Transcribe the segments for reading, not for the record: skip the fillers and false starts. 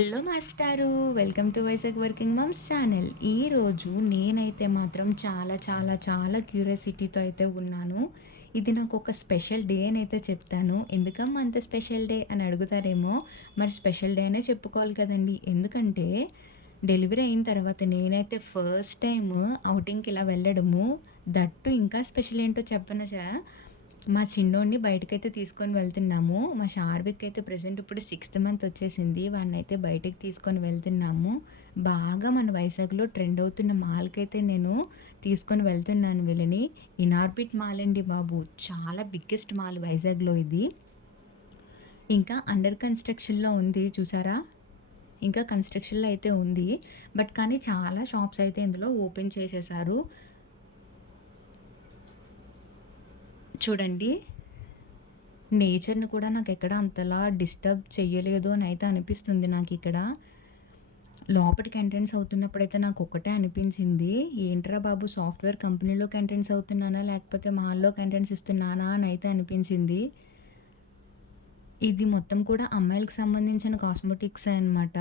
Hello మాస్టారు, welcome to Vizag working moms channel. ఈరోజు నేనైతే మాత్రం చాలా చాలా చాలా క్యూరియాసిటీతో అయితే ఉన్నాను. ఇది నాకు ఒక స్పెషల్ డే అని అయితే చెప్తాను. ఎందుకమ్మా అంత స్పెషల్ డే అని అడుగుతారేమో. మరి స్పెషల్ డే అనే చెప్పుకోవాలి కదండి. ఎందుకంటే డెలివరీ అయిన తర్వాత నేనైతే ఫస్ట్ టైం ఔటింగ్కి ఇలా వెళ్ళడము, దట్టు ఇంకా స్పెషల్ ఏంటో చెప్పనా మా చిన్నోడిని బయటకైతే తీసుకొని వెళ్తున్నాము. మా షార్విక్ అయితే ప్రెజెంట్ ఇప్పుడు సిక్స్త్ మంత్ వచ్చేసింది. వాడినైతే బయటకి తీసుకొని వెళ్తున్నాము. బాగా మన వైజాగ్‌లో ట్రెండ్ అవుతున్న మాల్‌కైతే నేను తీసుకొని వెళ్తున్నాను వీళ్ళని. ఇనార్బిట్ మాల్ అండి బాబు. చాలా బిగ్గెస్ట్ మాల్ వైజాగ్‌లో ఇది. ఇంకా అండర్ కన్‌స్ట్రక్షన్‌లో ఉంది చూసారా? ఇంకా కన్‌స్ట్రక్షన్‌లో అయితే ఉంది. బట్ కానీ చాలా షాప్స్ అయితే ఇందులో ఓపెన్ చేసేసారు. చూడండి. నేచర్‌ని కూడా నాకెక్కడ అంతలా డిస్టర్బ్ చెయ్యలేదు అనయితే అనిపిస్తుంది నాకిక్కడ. లోపటికి ఎంట్రన్స్ అవుతున్నప్పుడైతే నాకొక్కటే అనిపించింది. ఏంట్రా బాబు సాఫ్ట్‌వేర్ కంపెనీలోకి ఎంట్రన్స్ అవుతున్నానా? లేకపోతే మాల్‌లోకి ఎంట్రన్స్ ఇస్తున్నానా? అనయితే అనిపించింది. ఇది మొత్తం కూడా అమ్మాయిలకి సంబంధించిన కాస్మెటిక్సే అనమాట.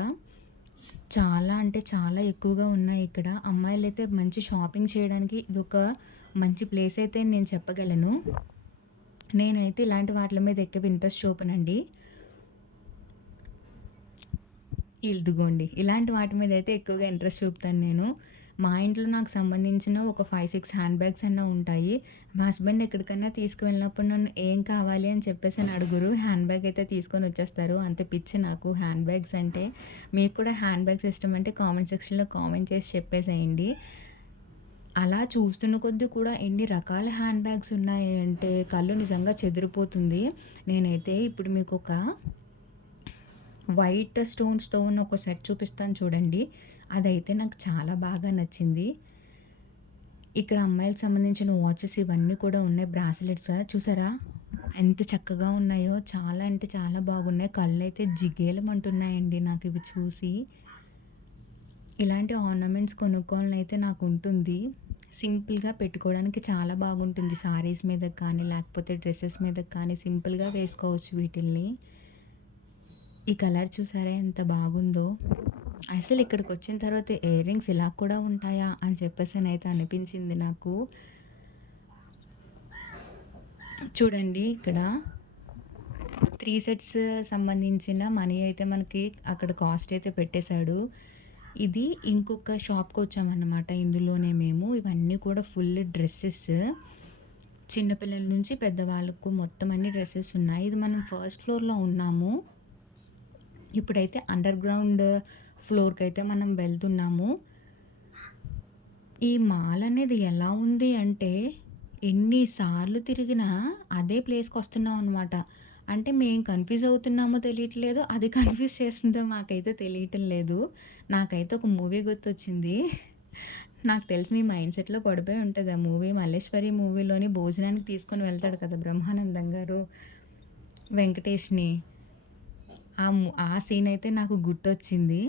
చాలా అంటే చాలా ఎక్కువగా ఉన్నాయి ఇక్కడ. అమ్మాయిలైతే మంచి షాపింగ్ చేయడానికి ఇదొక మంచి ప్లేస్ అయితే నేను చెప్పగలను. నేనైతే ఇలాంటి వాటిల మీద ఎక్కువ ఇంట్రెస్ట్ చూపనండి. ఇదిగోండి. ఇలాంటి వాటి మీదయితే ఎక్కువగా ఇంట్రెస్ట్ చూపుతాను నేను. మా ఇంట్లో నాకు సంబంధించిన ఒక 5, 6 హ్యాండ్ బ్యాగ్స్ అన్నా ఉంటాయి. మా హస్బెండ్ ఎక్కడికన్నా తీసుకువెళ్ళినప్పుడు నన్ను ఏం కావాలి అని చెప్పేసని అడుగురు. హ్యాండ్ బ్యాగ్ అయితే తీసుకొనొచ్చేస్తారు. అంత పిచ్చి నాకు హ్యాండ్ బ్యాగ్స్ అంటే. మీకు కూడా హ్యాండ్ బ్యాగ్స్ ఇష్టమంటే కామెంట్ సెక్షన్‌లో కామెంట్ చేసి చెప్పేసేయండి. అలా చూస్తున్న కొద్దీ కూడా ఎన్ని రకాల హ్యాండ్ బ్యాగ్స్ ఉన్నాయి అంటే కళ్ళు నిజంగా చెదిరిపోతుంది. నేనైతే ఇప్పుడు మీకొక వైట్ స్టోన్స్‌తో ఉన్న ఒక సెట్ చూపిస్తాను చూడండి. అదైతే నాకు చాలా బాగా నచ్చింది. ఇక్కడ అమ్మాయిలకి సంబంధించిన వాచెస్ ఇవన్నీ కూడా ఉన్నాయి. బ్రాస్లెట్స్ చూసారా? ఎంత చక్కగా ఉన్నాయో. చాలా అంటే చాలా బాగున్నాయి. కళ్ళైతే జిగేలమంటున్నాయండి నాకివి చూసి. ఇలాంటి ఆర్నమెంట్స్ కొనుక్కోవాలనైతే నాకుంటుంది. సింపుల్‌గా పెట్టుకోవడానికి చాలా బాగుంటుంది. సారీస్ మీదకి కానీ, లేకపోతే డ్రెసెస్ మీదకి కానీ సింపుల్‌గా వేసుకోవచ్చు వీటిల్ని. ఈ కలర్ చూసారా ఎంత బాగుందో! అసలు ఇక్కడికొచ్చిన తర్వాత ఇయర్ రింగ్స్ ఇలా కూడా ఉంటాయా? అని చెప్పేసనైతే అనిపించింది నాకు. చూడండి ఇక్కడ 3 సెట్స్ సంబంధించిన మనీ అయితే మనకి అక్కడ కాస్ట్ అయితే పెట్టేశాడు. ఇది ఇంకొక షాప్‌కొచ్చామన్నమాట. ఇందులోనే మేము ఇవన్నీ కూడా ఫుల్ డ్రెసెస్. చిన్న పిల్లల నుంచి పెద్దవాళ్ళకు మొత్తం అన్ని డ్రెసెస్ ఉన్నాయి. ఇది మనం ఫస్ట్ ఫ్లోర్‌లో ఉన్నాము. ఇప్పుడైతే అండర్ గ్రౌండ్ ఫ్లోర్‌కైతే మనం వెళ్తున్నాము. ఈ మాల్ అనేది ఎలా ఉంది అంటే, ఎన్ని సార్లు తిరిగినా అదే ప్లేస్‌కొస్తున్నాం అనమాట. అంటే మేము కన్‌ఫ్యూజ్ అవుతున్నామో తెలియట్లేదు. అది కన్‌ఫ్యూజ్ చేస్తుందో మాకైతే తెలియటం లేదు. నాకైతే ఒక మూవీ గుర్తొచ్చింది. నాకు తెలిసి మీ మైండ్ సెట్‌లో పడిపోయి ఉంటది ఆ మూవీ. 'మల్లేశ్వరి' మూవీలోని భోజనానికి తీసుకొని వెళ్తాడు కదా బ్రహ్మానందం గారు వెంకటేష్‌ని. ఆ సీన్ అయితే నాకు గుర్తొచ్చింది.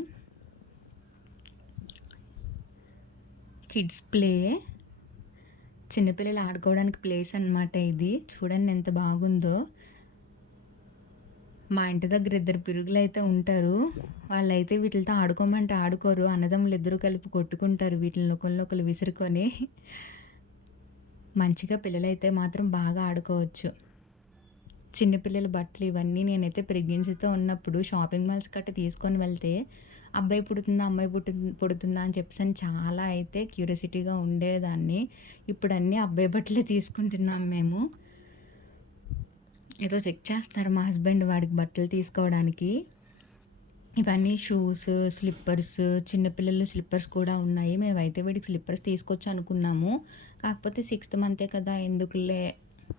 కిడ్స్ ప్లే చిన్నపిల్లలు ఆడుకోవడానికి ప్లేస్ అనమాట ఇది. చూడండి ఎంత బాగుందో. మా ఇంటి దగ్గర ఇద్దరు పిరుగులైతే ఉంటారు. వాళ్ళైతే వీటిలతో ఆడుకోమంటే ఆడుకోరు. అన్నదమ్ములు ఇద్దరూ కలిపి కొట్టుకుంటారు వీటిల్ని ఒకళ్ళనొకళ్ళు విసురుకొని. మంచిగా పిల్లలైతే మాత్రం బాగా ఆడుకోవచ్చు. చిన్న పిల్లల బట్టలు ఇవన్నీ నేనైతే ప్రెగ్నెన్సీతో ఉన్నప్పుడు షాపింగ్ మాల్స్ గట్టా తీసుకొని వెళ్తే, అబ్బాయి పుడుతుందా? అమ్మాయి పుడుతుందా? అని చెప్పేసని చాలా అయితే క్యూరియాసిటీగా ఉండేదాన్ని. ఇప్పుడు అన్నీ అబ్బాయి బట్టలే తీసుకుంటున్నాం మేము. ఏదో చెక్ చేస్తారు మా హస్బెండ్ వాడికి బట్టలు తీసుకోవడానికి. ఇవన్నీ షూస్, స్లిప్పర్స్, చిన్న పిల్లల స్లిప్పర్స్ కూడా ఉన్నాయి. మేమైతే వీడికి స్లిప్పర్స్ తీసుకొచ్చనుకున్నాము. కాకపోతే సిక్స్త్ మంతే కదా! ఎందుకులే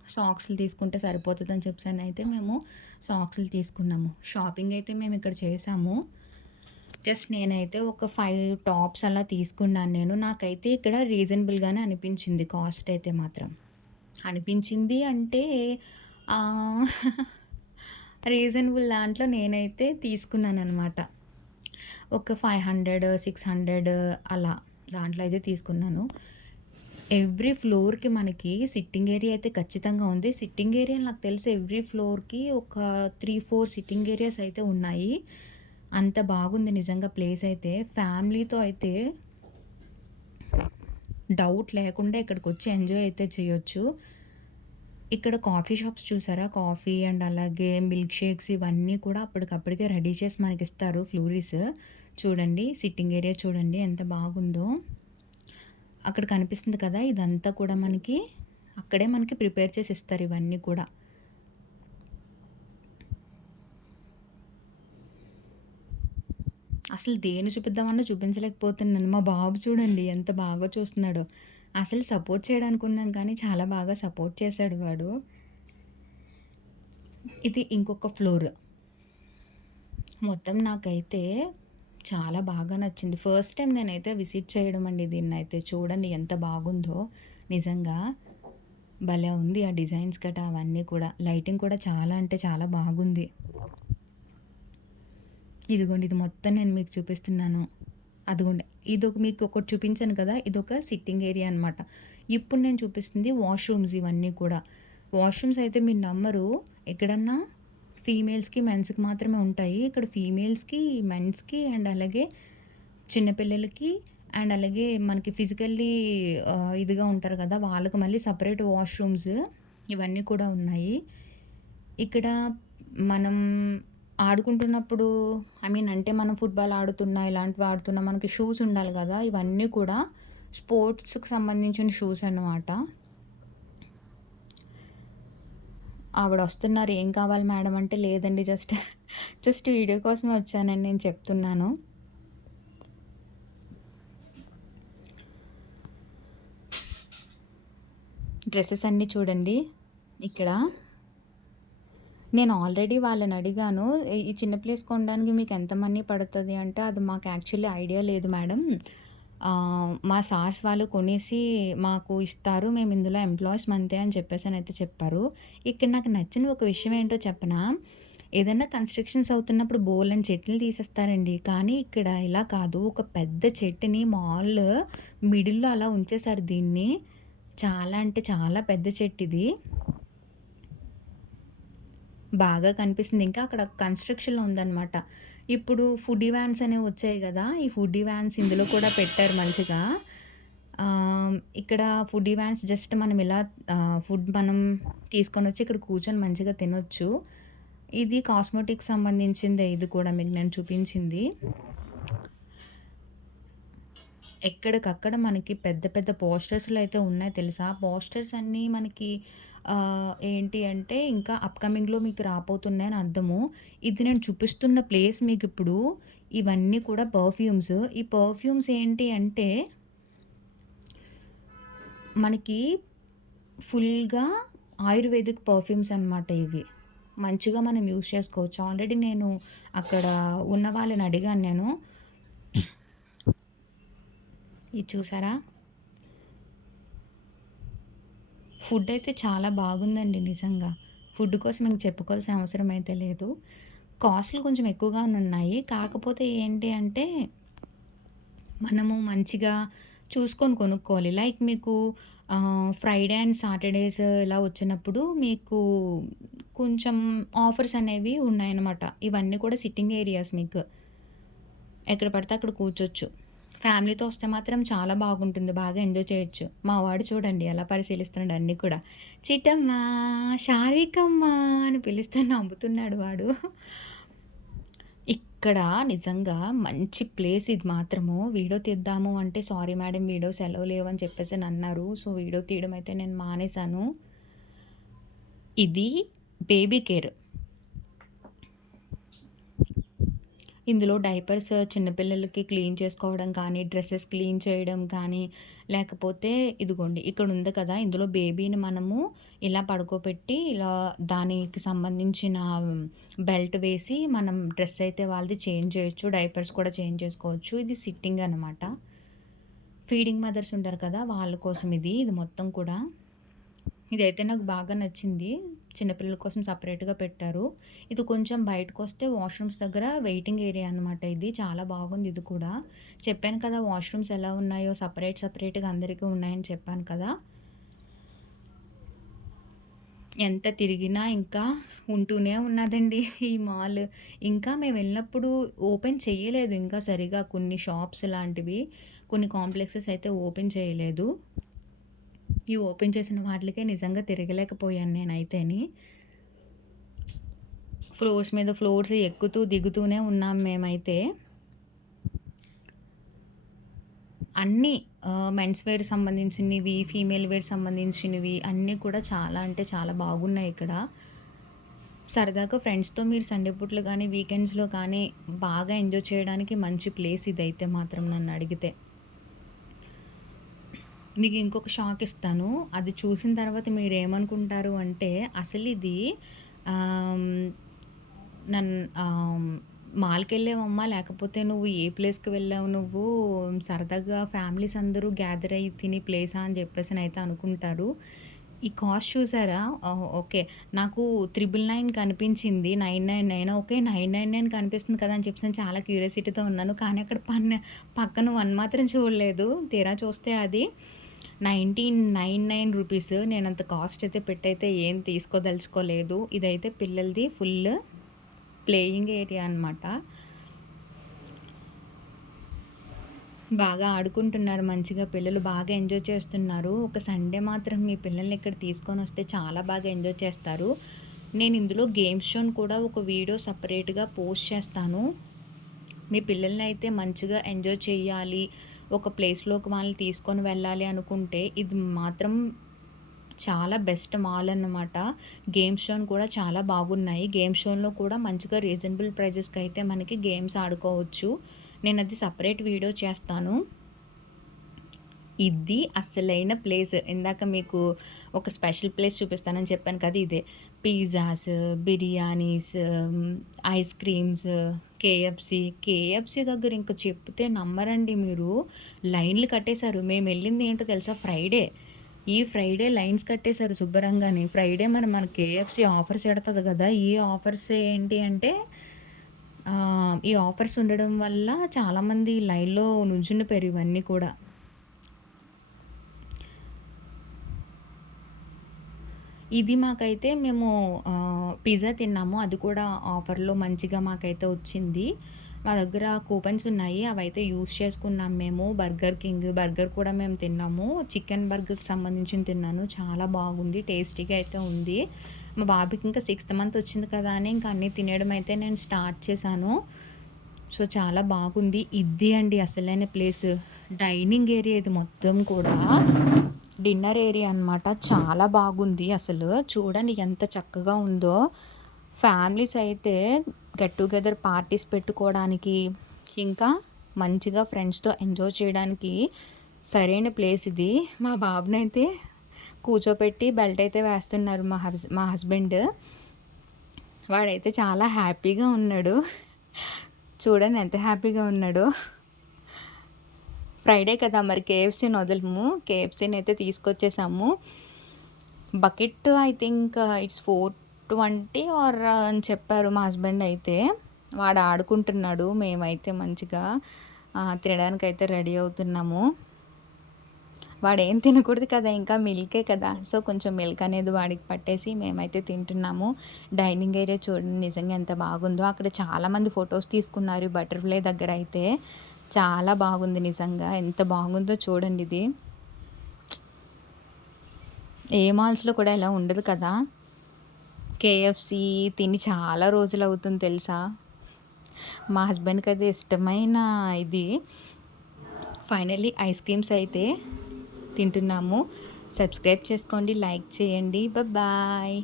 సాక్స్‌లు తీసుకుంటే సరిపోతదని చెప్పేసనైతే మేము సాక్స్‌లు తీసుకున్నాము. షాపింగ్ అయితే మేమిక్కడ చేసాము. జస్ట్ నేనైతే ఒక 5 టాప్స్ అలా తీసుకున్నాను నేను. నాకైతే ఇక్కడ రీజనబుల్‌గానే అనిపించింది కాస్ట్ అయితే మాత్రం. అనిపించింది అంటే ఆహ్, రీజనబుల్ దాంట్లో నేనైతే తీసుకున్నాననమాట. ఒక 500, 600 అలా దాంట్లో అయితే తీసుకున్నాను. ఎవ్రీ ఫ్లోర్‌కి మనకి సిట్టింగ్ ఏరియా అయితే ఖచ్చితంగా ఉంది. సిట్టింగ్ ఏరియా నాకు తెలిసి ఎవ్రీ ఫ్లోర్‌కి ఒక 3, 4 సిట్టింగ్ ఏరియాస్ అయితే ఉన్నాయి. అంత బాగుంది నిజంగా ప్లేస్ అయితే. ఫ్యామిలీతో అయితే డౌట్ లేకుండా ఇక్కడికొచ్చి ఎంజాయ్ అయితే చేయొచ్చు. ఇక్కడ కాఫీ షాప్స్ చూసారా? కాఫీ అండ్ అలాగే మిల్క్ షేక్స్ ఇవన్నీ కూడా అప్పటికప్పటికే రెడీ చేసి మనకిస్తారు ఫ్లూరీస్. చూడండి సిట్టింగ్ ఏరియా చూడండి ఎంత బాగుందో. అక్కడ కనిపిస్తుంది కదా! ఇదంతా కూడా మనకి అక్కడే మనకి ప్రిపేర్ చేసి ఇస్తారు ఇవన్నీ కూడా. అసలు దేన్ని చూపిద్దామన్నా చూపించలేకపోతున్నాను. మా బాబు చూడండి ఎంత బాగా చూస్తున్నాడో. అసలు సపోర్ట్ చేయడనుకున్నాను కానీ చాలా బాగా సపోర్ట్ చేశాడు వాడు. ఇది ఇంకొక ఫ్లోర్. మొత్తం నాకైతే చాలా బాగా నచ్చింది. ఫస్ట్ టైమ్ నేనైతే విజిట్ చేయడం అండి దీన్నైతే. చూడండి ఎంత బాగుందో నిజంగా. భలే ఉంది ఆ డిజైన్స్ గటా అవన్నీ కూడా. లైటింగ్ కూడా చాలా అంటే చాలా బాగుంది. ఇదిగోండి ఇది మొత్తం నేను మీకు చూపిస్తున్నాను. అదిగోండి ఇదొక మీకు ఒకటి చూపించాను కదా! ఇదొక సిట్టింగ్ ఏరియా అనమాట. ఇప్పుడు నేను చూపిస్తుంది వాష్‌రూమ్స్ ఇవన్నీ కూడా. వాష్‌రూమ్స్ అయితే మీరు నమ్మరు. ఎక్కడన్నా ఫీమేల్స్‌కి, మెన్స్‌కి మాత్రమే ఉంటాయి. ఇక్కడ ఫీమేల్స్‌కి, మెన్స్‌కి అండ్ అలాగే చిన్న పిల్లలకి అండ్ అలాగే మనకి ఫిజికల్లీ ఇదిగా ఉంటారు కదా! వాళ్ళకి మళ్ళీ సెపరేట్ వాష్‌రూమ్స్ ఇవన్నీ కూడా ఉన్నాయి. ఇక్కడ మనం ఆడుకుంటున్నప్పుడు అంటే మనం ఫుట్‌బాల్ ఆడుతున్నా, ఇలాంటివి ఆడుతున్నా మనకి షూస్ ఉండాలి గదా! ఇవన్నీ కూడా స్పోర్ట్స్‌కి సంబంధించిన షూస్ అన్నమాట. ఆవిడొస్తున్నారు. "ఏం కావాలి మేడం" అంటే, "లేదండి జస్ట్ వీడియో కోసమే వచ్చానండి" నేను చెప్తున్నాను. డ్రెసెస్ అన్నీ చూడండి ఇక్కడ. నేను ఆల్రెడీ వాళ్ళనడిగాను. ఈ చిన్న ప్లేస్ కొనడానికి మీకెంత మనీ పడతది అంటే, అది మాకు యాక్చువల్లీ ఐడియా లేదు మేడం. మా సార్స్ వాళ్ళు కొనేసి మాకు ఇస్తారు. మేము ఇందులో ఎంప్లాయీస్ అంతే అని చెప్పేసనైతే చెప్పారు. ఇక్కడ నాకు నచ్చిన ఒక విషయం ఏంటో చెప్పనా? ఏదన్నా కన్‌స్ట్రక్షన్స్ అవుతున్నప్పుడు బోలెడన్ని చెట్లు తీసేస్తారండి. కానీ ఇక్కడ ఇలా కాదు. ఒక పెద్ద చెట్టుని మిడిల్‌లో అలా ఉంచేశారు దీన్ని. చాలా అంటే చాలా పెద్ద చెట్టిది. బాగా కనిపిస్తుంది. ఇంకా అక్కడ కన్‌స్ట్రక్షన్‌లో ఉందనమాట. ఇప్పుడు ఫుడ్డీ వ్యాన్స్ అనేవి వచ్చాయి గదా! ఈ ఫుడ్డీ వ్యాన్స్ ఇందులో కూడా పెట్టారు మంచిగా. ఇక్కడ ఫుడ్డీ వ్యాన్స్ జస్ట్ మనం ఇలా ఫుడ్ మనం తీసుకొనొచ్చి ఇక్కడ కూర్చొని మంచిగా తినొచ్చు. ఇది కాస్మెటిక్స్ సంబంధించిందే ఇది కూడా మీకు నేను చూపించింది. ఎక్కడికక్కడ మనకి పెద్ద పెద్ద పోస్టర్స్‌లో అయితే ఉన్నాయి తెలుసా? పోస్టర్స్ అన్నీ మనకి ఏంటి అంటే ఇంకా అప్‌కమింగ్‌లో మీకు రాబోతున్నాయని అర్థము. ఇది నేను చూపిస్తున్న ప్లేస్ మీకిప్పుడు ఇవన్నీ కూడా పర్ఫ్యూమ్స్. ఈ పర్ఫ్యూమ్స్ ఏంటి అంటే మనకి ఫుల్‌గా ఆయుర్వేదిక్ పర్ఫ్యూమ్స్ అనమాట ఇవి. మంచిగా మనం యూజ్ చేసుకోవచ్చు. ఆల్రెడీ నేను అక్కడ ఉన్న వాళ్ళని అడిగాను నేను. ఇది చూసారా? ఫుడ్ అయితే చాలా బాగుందండి నిజంగా. ఫుడ్ కోసం ఇంక చెప్పుకోవాల్సిన అవసరం అయితే లేదు. కాస్ట్‌లు కొంచెం ఎక్కువగానే ఉన్నాయి. కాకపోతే ఏంటి అంటే, మనము మంచిగా చూసుకొని కొనుక్కోవాలి. లైక్ మీకు ఫ్రైడే అండ్ సాటర్‌డేస్ ఇలా వచ్చినప్పుడు మీకు కొంచెం ఆఫర్స్ అనేవి ఉన్నాయన్నమాట. ఇవన్నీ కూడా సిట్టింగ్ ఏరియాస్ మీకు. ఎక్కడ పడితే అక్కడ కూర్చోచ్చు. ఫ్యామిలీతో వస్తే మాత్రం చాలా బాగుంటుంది. బాగా ఎంజాయ్ చేయొచ్చు. మా వాడు చూడండి ఎలా పరిశీలిస్తున్నాడు అన్నీ కూడా. చిట్టమ్మ, శారికమ్మ అని పిలుస్తే నవ్వుతున్నాడు వాడు. ఇక్కడ నిజంగా మంచి ప్లేస్ ఇది మాత్రము. వీడియో తీద్దాము అంటే, సారీ మేడం వీడియోస్ ఎలౌ లేవని చెప్పేసనన్నారు. సో, వీడియో తీయడం అయితే నేను మానేశాను. ఇది బేబీ కేర్. ఇందులో డైపర్స్ చిన్నపిల్లలకి క్లీన్ చేసుకోవడం కానీ, డ్రెసెస్ క్లీన్ చేయడం కానీ, లేకపోతే ఇదిగోండి ఇక్కడుంది కదా! ఇందులో బేబీని మనము ఇలా పడుకోబెట్టి, ఇలా దానికి సంబంధించిన బెల్ట్ వేసి, మనం డ్రెస్ అయితే వాళ్ళది చేంజ్ చేయొచ్చు. డైపర్స్ కూడా చేంజ్ చేసుకోవచ్చు. ఇది సిట్టింగ్ అనమాట. ఫీడింగ్ మదర్స్ ఉంటారు కదా! వాళ్ళ కోసం ఇది. ఇది మొత్తం కూడా. ఇదైతే నాకు బాగా నచ్చింది. చిన్నపిల్లల కోసం సెపరేట్‌గా పెట్టారు. ఇది కొంచెం బయటకొస్తే వాష్‌రూమ్స్ దగ్గర వెయిటింగ్ ఏరియా అనమాట ఇది. చాలా బాగుంది ఇది కూడా. చెప్పాను కదా! వాష్‌రూమ్స్ ఎలా ఉన్నాయో సెపరేట్‌గా అందరికీ ఉన్నాయని చెప్పాను కదా! ఎంత తిరిగినా ఇంకా ఉంటూనే ఉన్నదండి ఈ మాల్. ఇంకా మేమెళ్ళినప్పుడు ఓపెన్ చెయ్యలేదు ఇంకా సరిగా కొన్ని షాప్స్ లాంటివి. కొన్ని కాంప్లెక్సెస్ అయితే ఓపెన్ చేయలేదు. ఈ ఓపెన్ చేసిన వాటిలకే నిజంగా తిరగలేకపోయాను నేనైతేని. ఫ్లోర్స్ మీద ఫ్లోర్స్ ఎక్కుతూ, దిగుతూనే ఉన్నాం మేమైతే. అన్నీ మెన్స్ వేర్ సంబంధించినవి, ఫీమేల్ వేర్ సంబంధించినవి అన్నీ కూడా చాలా అంటే చాలా బాగున్నాయి ఇక్కడ. సరదాగా ఫ్రెండ్స్‌తో మీరు సండే పూటలు గానీ, వీకెండ్స్‌లో కానీ బాగా ఎంజాయ్ చేయడానికి మంచి ప్లేస్ ఇదైతే మాత్రం నన్నడిగితే. మీకు ఇంకొక షాక్ ఇస్తాను. అది చూసిన తర్వాత మీరేమనుకుంటారు అంటే, అసలిది ఆహ్, నన్ ఆహ్, మాల్‌కెళ్ళావమ్మా? లేకపోతే నువ్వు ఏ ప్లేస్‌కి వెళ్ళావు నువ్వు? సరదాగా ఫ్యామిలీస్ అందరూ గ్యాదర్ అయ్యి తినే ప్లేసా? అని చెప్పేసనైతే అనుకుంటారు. ఈ కాస్ట్ చూసారా? ఓకే. నాకు 999 కనిపించింది. 999 ఓకే. 999 కనిపిస్తుంది కదా! అని చెప్పేసని చాలా క్యూరియాసిటీతో ఉన్నాను. కానీ అక్కడ పక్కన 1 మాత్రం చూడలేదు. తీరా చూస్తే అది 1999 రూపీస్. నేనంత కాస్ట్ అయితే పెట్టయితే ఏం తీసుకోదలుచుకోలేదు. ఇదైతే పిల్లలది ఫుల్ ప్లేయింగ్ ఏరియా అనమాట. బాగా ఆడుకుంటున్నారు మంచిగా పిల్లలు బాగా ఎంజాయ్ చేస్తున్నారు. ఒక సండే మాత్రం మీ పిల్లల్ని ఇక్కడ తీసుకొనొస్తే చాలా బాగా ఎంజాయ్ చేస్తారు. నేను ఇందులో గేమ్స్ షోని కూడా ఒక వీడియో సెపరేట్‌గా పోస్ట్ చేస్తాను. మీ పిల్లల్ని అయితే మంచిగా ఎంజాయ్ చేయాలి, ఒక ప్లేస్‌లోకి వాళ్ళని తీసుకొని వెళ్ళాలి అనుకుంటే ఇది మాత్రం చాలా బెస్ట్ మాల్ అన్నమాట. గేమ్స్ షోన్ కూడా చాలా బాగున్నాయి. గేమ్స్ షోన్‌లో కూడా మంచిగా రీజనబుల్ ప్రైజెస్‌కైతే మనకి గేమ్స్ ఆడుకోవచ్చు. నేనది సెపరేట్ వీడియో చేస్తాను. ఇది అస్సలైన ప్లేస్. ఇందాక మీకు ఒక స్పెషల్ ప్లేస్ చూపిస్తానని చెప్పాను కదా! ఇదే. Pizzas, biryanis, ice creams, KFC దగ్గర ఇంక చెప్తే నమ్మరండి మీరు. లైన్‌లు కట్టేశారు. మేమెళ్ళింది ఏంటో తెలుసా? ఫ్రైడే. ఈ ఫ్రైడే లైన్స్ కట్టేశారు శుభ్రంగాని. ఫ్రైడే మరి మన కేఎఫ్‌సీ ఆఫర్స్ ఎడతది గదా! ఈ ఆఫర్స్ ఏంటి అంటే ఈ ఆఫర్స్ ఉండడం వల్ల చాలామంది లైన్‌లో నుంచుండిపోయారు ఇవన్నీ కూడా. ఇది మాకైతే మేము పిజ్జా తిన్నాము. అది కూడా ఆఫర్‌లో మంచిగా మాకైతే వచ్చింది. మా దగ్గర కూపన్స్ ఉన్నాయి. అవైతే యూజ్ చేసుకున్నాం మేము. బర్గర్ కింగ్ బర్గర్ కూడా మేము తిన్నాము. చికెన్ బర్గర్‌కి సంబంధించింది తిన్నాను. చాలా బాగుంది. టేస్టీగా అయితే ఉంది. మా బాబుకి ఇంకా 6థ్ మంత్ వచ్చింది కదా అని ఇంక అన్నీ తినేయడం అయితే నేను స్టార్ట్ చేశాను. సో, చాలా బాగుంది. ఇది అండి అసలైన ప్లేస్. డైనింగ్ ఏరియా ఇది మొత్తం కూడా. డిన్నర్ ఏరియా అనమాట. చాలా బాగుంది అసలు. చూడండి ఎంత చక్కగా ఉందో. ఫ్యామిలీస్ అయితే గెట్ టుగెదర్ పార్టీస్ పెట్టుకోవడానికి, ఇంకా మంచిగా ఫ్రెండ్స్‌తో ఎంజాయ్ చేయడానికి సరైన ప్లేస్ ఇది. మా బాబునైతే కూర్చోపెట్టి బెల్ట్ అయితే వేస్తున్నారు మా హస్బెండ్. వాడైతే చాలా హ్యాపీగా ఉన్నాడు. చూడండి ఎంత హ్యాపీగా ఉన్నాడో. ఫ్రైడే కదా! మరి కేఎఫ్‌సీని వదలము. కేఎఫ్‌సీని అయితే తీసుకొచ్చేసాము. బకెట్ ఐ థింక్ ఇట్స్ 420 అని చెప్పారు మా హస్బెండ్ అయితే. వాడు ఆడుకుంటున్నాడు. మేమైతే మంచిగా తినడానికైతే రెడీ అవుతున్నాము. వాడేం తినకూడదు కదా! ఇంకా మిల్కే కదా! సో, కొంచెం మిల్క్ అనేది వాడికి పట్టేసి మేమైతే తింటున్నాము. డైనింగ్ ఏరియా చూడండి నిజంగా ఎంత బాగుందో. అక్కడ చాలామంది ఫోటోస్ తీసుకున్నారు బటర్‌ఫ్లై దగ్గర అయితే. చాలా బాగుంది నిజంగా. ఎంత బాగుందో చూడండి ఇది. ఏ మాల్స్‌లో కూడా ఇలా ఉండదు కదా! కేఎఫ్‌సీ తిని చాలా రోజులవుతుంది తెలుసా? మా హస్బెండ్‌కది ఇష్టమైన ఇది. ఫైనల్లీ ఐస్ క్రీమ్స్ అయితే తింటున్నాము. సబ్స్క్రైబ్ చేసుకోండి, లైక్ చేయండి. బాయ్.